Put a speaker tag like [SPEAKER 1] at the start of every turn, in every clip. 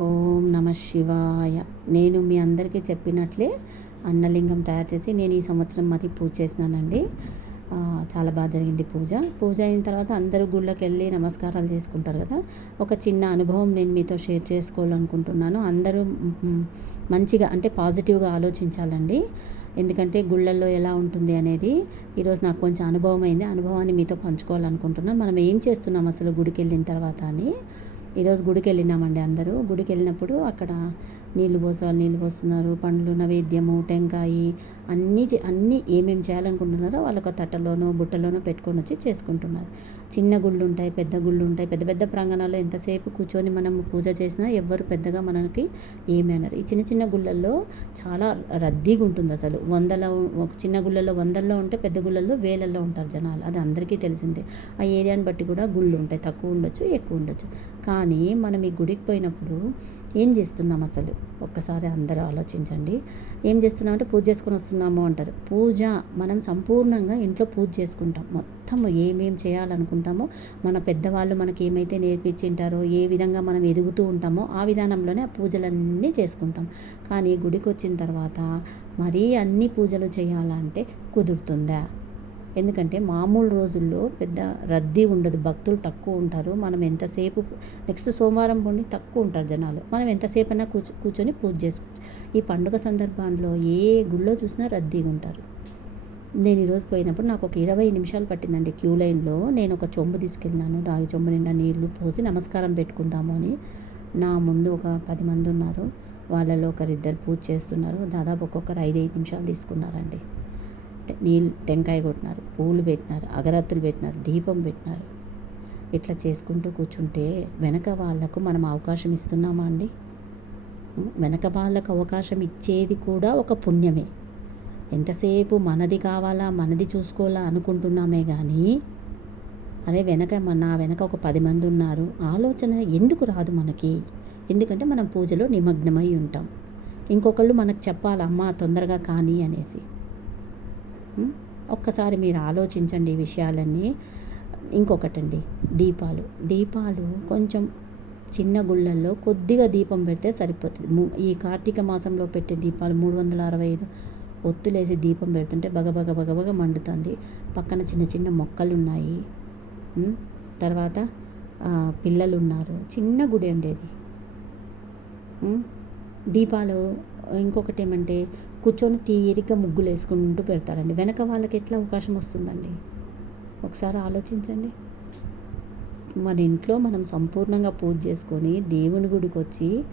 [SPEAKER 1] ఓం నమ శివాయ. నేను మీ అందరికీ చెప్పినట్లే అన్నలింగం తయారు చేసి నేను ఈ సంవత్సరం మరి పూజ చేసినానండి. చాలా బాగా జరిగింది పూజ. పూజ అయిన తర్వాత అందరూ గుళ్ళకి వెళ్ళి నమస్కారాలు చేసుకుంటారు కదా. ఒక చిన్న అనుభవం నేను మీతో షేర్ చేసుకోవాలనుకుంటున్నాను. అందరూ మంచిగా అంటే పాజిటివ్గా ఆలోచించాలండి. ఎందుకంటే గుళ్ళల్లో ఎలా ఉంటుంది అనేది ఈరోజు నాకు కొంచెం అనుభవం అయింది. అనుభవాన్ని మీతో పంచుకోవాలనుకుంటున్నాను. మనం ఏం చేస్తున్నాం అసలు గుడికి వెళ్ళిన తర్వాత అని. ఈరోజు గుడికి వెళ్ళినామండి అందరూ. గుడికి వెళ్ళినప్పుడు అక్కడ నీళ్ళు పోసే వాళ్ళు నీళ్ళు పోస్తున్నారు. పండ్లు నైవేద్యము టెంకాయ అన్నీ అన్నీ ఏమేమి చేయాలనుకుంటున్నారో వాళ్ళొక తట్టలోనో బుట్టలోనో పెట్టుకొని వచ్చి చేసుకుంటున్నారు. చిన్న గుళ్ళు ఉంటాయి పెద్ద గుళ్ళు ఉంటాయి పెద్ద పెద్ద ప్రాంగణాల్లో ఎంతసేపు కూర్చొని మనం పూజ చేసినా ఎవ్వరు పెద్దగా మనకి ఏమి ఈ చిన్న చిన్న గుళ్ళల్లో చాలా రద్దీగా ఉంటుంది అసలు. వందల చిన్న గుళ్ళల్లో వందల్లో ఉంటే పెద్ద గుళ్ళల్లో వేలల్లో ఉంటారు జనాలు. అది అందరికీ తెలిసిందే. ఆ ఏరియాని బట్టి కూడా గుళ్ళు ఉంటాయి తక్కువ ఉండొచ్చు ఎక్కువ ఉండొచ్చు. కానీ మనం ఈ గుడికి పోయినప్పుడు ఏం చేస్తున్నాం అసలు? ఒక్కసారి అందరూ ఆలోచించండి. ఏం చేస్తున్నామంటే పూజ చేసుకొని వస్తున్నాము అంటారు. పూజ మనం సంపూర్ణంగా ఇంట్లో పూజ చేసుకుంటాం. మొత్తం ఏమేం చేయాలనుకుంటామో మన పెద్దవాళ్ళు మనకి ఏమైతే నేర్పించింటారో ఏ విధంగా మనం ఎదుగుతూ ఉంటామో ఆ విధానంలోనే ఆ పూజలన్నీ చేసుకుంటాం. కానీ గుడికి వచ్చిన తర్వాత మరీ అన్ని పూజలు చేయాలంటే కుదురుతుందా? ఎందుకంటే మామూలు రోజుల్లో పెద్ద రద్దీ ఉండదు భక్తులు తక్కువ ఉంటారు. మనం ఎంతసేపు నెక్స్ట్ సోమవారం పొండి తక్కువ ఉంటారు జనాలు. మనం ఎంతసేపు అయినా కూర్చో కూర్చొని పూజ చేసుకోవచ్చు. ఈ పండుగ సందర్భంలో ఏ గుళ్ళో చూసినా రద్దీగా ఉంటారు. నేను ఈరోజు పోయినప్పుడు నాకు ఒక ఇరవై నిమిషాలు పట్టిందండి క్యూ లైన్లో. నేను ఒక చొంబు తీసుకెళ్ళినాను. రాగి చొంబు నిండా నీళ్ళు పోసి నమస్కారం పెట్టుకుందాము అని. నా ముందు ఒక పది మంది ఉన్నారు. వాళ్ళలో ఒకరిద్దరు పూజ చేస్తున్నారు. దాదాపు ఒక్కొక్కరు ఐదు ఐదు నిమిషాలు తీసుకున్నారండి. నీళ్ళు టెంకాయ కొట్టినారు పూలు పెట్టినారు అగరత్తులు పెట్టినారు దీపం పెట్టినారు. ఇట్లా చేసుకుంటూ కూర్చుంటే వెనక వాళ్ళకు మనం అవకాశం ఇస్తున్నామా అండి? వెనక వాళ్ళకు అవకాశం ఇచ్చేది కూడా ఒక పుణ్యమే. ఎంతసేపు మనది కావాలా మనది చూసుకోవాలా అనుకుంటున్నామే కానీ అరే వెనక నా వెనక ఒక పది మంది ఉన్నారు ఆలోచన ఎందుకు రాదు మనకి? ఎందుకంటే మనం పూజలో నిమగ్నమై ఉంటాం. ఇంకొకళ్ళు మనకు చెప్పాలి అమ్మ తొందరగా కానీ అనేసి. ఒక్కసారి మీరు ఆలోచించండి ఈ విషయాలన్నీ. ఇంకొకటండి దీపాలు. దీపాలు కొంచెం చిన్న గుళ్ళల్లో కొద్దిగా దీపం పెడితే సరిపోతుంది. ఈ కార్తీక మాసంలో పెట్టే దీపాలు మూడు వందల అరవై ఐదు ఒత్తులేసి దీపం పెడుతుంటే బగబగ బగబగ మండుతుంది. పక్కన చిన్న చిన్న మొక్కలు ఉన్నాయి తర్వాత పిల్లలు ఉన్నారు చిన్న గుడి అండి అది. దీపాలు ఇంకొకటి ఏమంటే కూర్చొని తీరిక ముగ్గులు వేసుకుంటూ పెడతారండి. వెనక వాళ్ళకి ఎట్లా అవకాశం వస్తుందండి? ఒకసారి ఆలోచించండి. మన ఇంట్లో మనం సంపూర్ణంగా పూజ చేసుకొని దేవుని గుడికి వచ్చి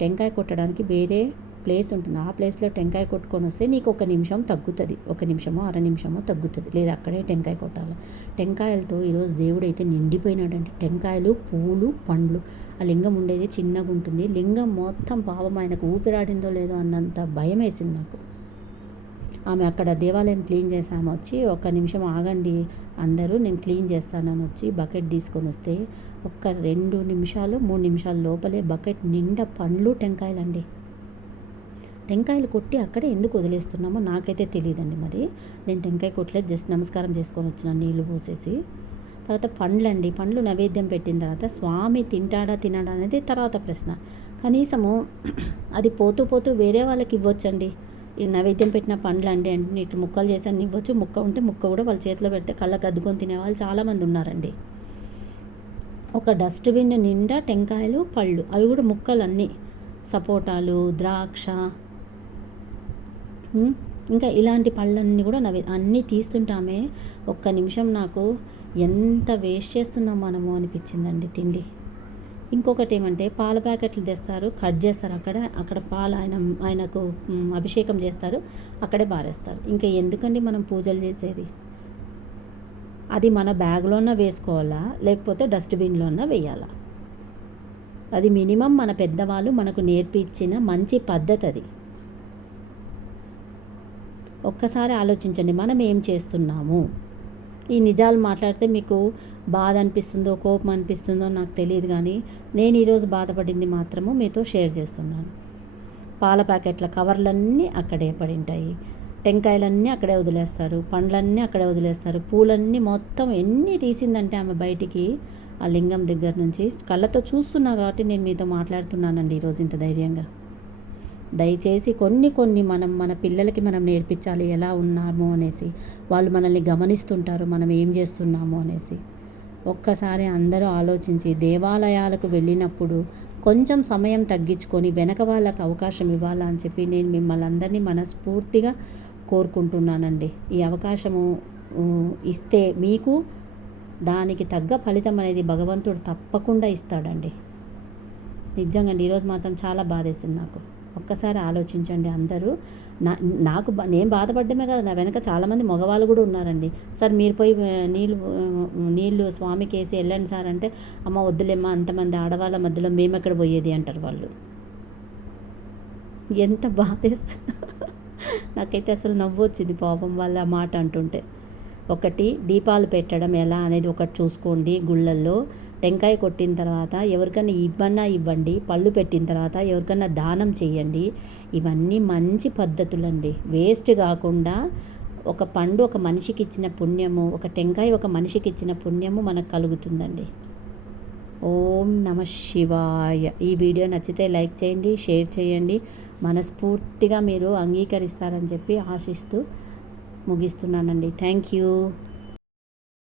[SPEAKER 1] టెంకాయ కొట్టడానికి వేరే ప్లేస్ ఉంటుంది. ఆ ప్లేస్లో టెంకాయ కొట్టుకొని వస్తే నీకు ఒక నిమిషం తగ్గుతుంది. ఒక నిమిషమో అర నిమిషమో తగ్గుతుంది. లేదా అక్కడే టెంకాయ కొట్టాలి. టెంకాయలతో ఈరోజు దేవుడు అయితే నిండిపోయినాడంటే టెంకాయలు పూలు పండ్లు. ఆ లింగం ఉండేది చిన్నగా ఉంటుంది. లింగం మొత్తం పాపం ఆయనకు ఊపిరాడిందో లేదో అన్నంత భయం వేసింది నాకు. ఆమె అక్కడ దేవాలయం క్లీన్ చేసి వచ్చి ఒక నిమిషం ఆగండి అందరూ నేను క్లీన్ చేస్తానని వచ్చి బకెట్ తీసుకొని వస్తే ఒక్క రెండు నిమిషాలు మూడు నిమిషాల లోపలే బకెట్ నిండా పండ్లు టెంకాయలండి. టెంకాయలు కొట్టి అక్కడే ఎందుకు వదిలేస్తున్నామో నాకైతే తెలియదండి మరి. నేను టెంకాయ కొట్టలేదు జస్ట్ నమస్కారం చేసుకొని వచ్చిన నీళ్ళు పోసేసి. తర్వాత పండ్లండి పండ్లు నైవేద్యం పెట్టిన తర్వాత స్వామి తింటాడా తినడా అనేది తర్వాత ప్రశ్న. కనీసము అది పోతూ పోతూ వేరే వాళ్ళకి ఇవ్వచ్చండి. ఈ నైవేద్యం పెట్టిన పండ్లు అండి అంటే ఇట్లా ముక్కలు చేసాను ఇవ్వచ్చు. ముక్క ఉంటే ముక్క కూడా వాళ్ళ చేతిలో పెడితే కళ్ళకు అద్దుకొని తినే వాళ్ళు చాలామంది ఉన్నారండి. ఒక డస్ట్బిన్ నిండా టెంకాయలు పళ్ళు. అవి కూడా ముక్కలు అన్నీ సపోటాలు ద్రాక్ష ఇంకా ఇలాంటి పళ్ళన్నీ కూడా నవ్వి అన్నీ తీస్తుంటామే. ఒక్క నిమిషం నాకు ఎంత వేస్ట్ చేస్తున్నాం మనము అనిపించిందండి తిండి. ఇంకొకటి ఏమంటే పాల ప్యాకెట్లు తెస్తారు కట్ చేస్తారు అక్కడ. అక్కడ పాలు ఆయన ఆయనకు అభిషేకం చేస్తారు అక్కడే బారేస్తారు. ఇంకా ఎందుకండి మనం పూజలు చేసేది? అది మన బ్యాగ్లోన వేసుకోవాలా? లేకపోతే డస్ట్బిన్లోన వేయాలా? అది మినిమం మన పెద్దవాళ్ళు మనకు నేర్పించిన మంచి పద్ధతి అది ఒక్కసారి ఆలోచించండి మనం ఏం చేస్తున్నాము? ఈ నిజాలు మాట్లాడితే మీకు బాధ అనిపిస్తుందో కోపం అనిపిస్తుందో నాకు తెలియదు కానీ నేను ఈరోజు బాధపడింది మాత్రము మీతో షేర్ చేస్తున్నాను. పాల ప్యాకెట్ల కవర్లన్నీ అక్కడే పడి ఉంటాయి టెంకాయలన్నీ అక్కడే వదిలేస్తారు. పండ్లన్నీ అక్కడే వదిలేస్తారు. పూలన్నీ మొత్తం ఎన్ని తీసిందంటే ఆమె బయటికి ఆ లింగం దగ్గర నుంచి. కళ్ళతో చూస్తున్నా కాబట్టి నేను మీతో మాట్లాడుతున్నానండి ఈరోజు ఇంత ధైర్యంగా. దయచేసి కొన్ని కొన్ని మనం మన పిల్లలకి మనం నేర్పించాలి ఎలా ఉన్నాము అనేసి. వాళ్ళు మనల్ని గమనిస్తుంటారు మనం ఏం చేస్తున్నాము అనేసి. ఒక్కసారి అందరూ ఆలోచించి దేవాలయాలకు వెళ్ళినప్పుడు కొంచెం సమయం తగ్గించుకొని వెనక వాళ్ళకు అవకాశం ఇవ్వాలా అని చెప్పి నేను మిమ్మల్ని అందరినీ మనస్ఫూర్తిగా కోరుకుంటున్నానండి. ఈ అవకాశము ఇస్తే మీకు దానికి తగ్గ ఫలితం అనేది భగవంతుడు తప్పకుండా ఇస్తాడండి. నిజంగా అండి ఈరోజు మాత్రం చాలా బాధేసింది నాకు. ఒక్కసారి ఆలోచించండి అందరూ. నా నాకు బా- నేను బాధపడ్డమే కదా నా వెనక చాలామంది మగవాళ్ళు కూడా ఉన్నారండి. సార్ మీరు పోయి నీళ్ళు నీళ్ళు స్వామికి వేసి వెళ్ళండి సార్ అంటే అమ్మ వద్దులేమ్మా అంతమంది ఆడవాళ్ళ మధ్యలో మేము ఎక్కడ పోయేది? అంటారు వాళ్ళు. ఎంత బాధేస్తా నాకైతే అసలు నవ్వు వచ్చింది పాపం వాళ్ళ ఆ మాట అంటుంటే. ఒకటి దీపాలు పెట్టడం ఎలా అనేది ఒకటి చూసుకోండి గుళ్ళల్లో. టెంకాయ కొట్టిన తర్వాత ఎవరికైనా ఇవ్వన్నా ఇవ్వండి. పళ్ళు పెట్టిన తర్వాత ఎవరికన్నా దానం చేయండి. ఇవన్నీ మంచి పద్ధతులండి. వేస్ట్ కాకుండా ఒక పండు ఒక మనిషికి ఇచ్చిన పుణ్యము ఒక టెంకాయ ఒక మనిషికి ఇచ్చిన పుణ్యము మనకు కలుగుతుందండి. ఓం నమ శివాయ. ఈ వీడియో నచ్చితే లైక్ చేయండి షేర్ చేయండి. మనస్ఫూర్తిగా మీరు అంగీకరిస్తారని చెప్పి ఆశిస్తూ ముగిస్తున్నానండి. Thank you.